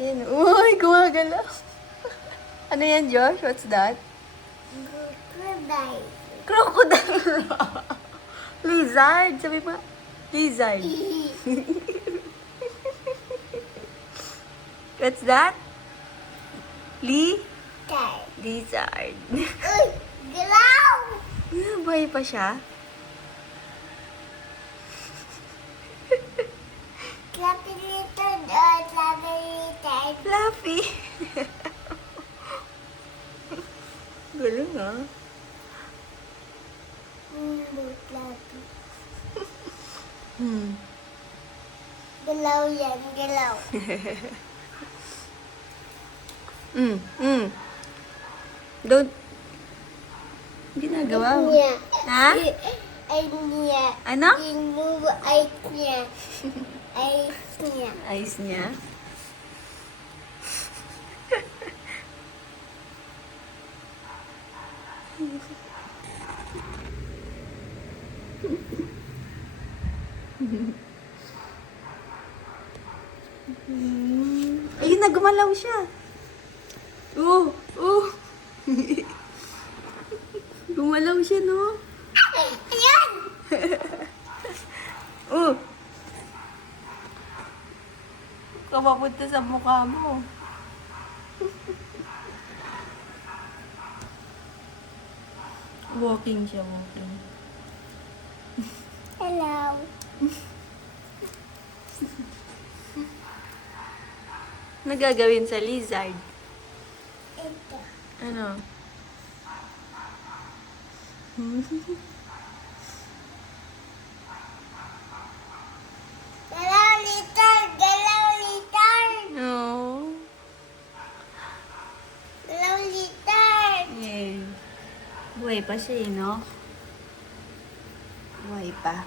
Yan. Uy, gumagalaw. Ano yan, Josh? What's that? Crocodile. Crocodile. Lizard. Sabi mo, lizard. What's that? Car. Lizard. Uy, galaw! Buhay pa siya? Fluffy little dog, fluffy little. Fluffy. Galing ah. Fluffy. Hmm. Galaw yan, galaw. Don't. Ginagawa mo. Niya. Ha? Ay niya. Ano? Remove ay niya. Ay niya. Ayos niya. Ayun na, gumalaw siya. Oh, oh. Gumalaw siya, no? Ayan! Oh. Kapapunta sa mukha mo. Walking siya, walking. Hello. Nagagawin sa lizard. Ito. Ano? Galaw little, galaw little. No. Galaw little. Eh. Buhay pa siya, eh, no? Buhay pa.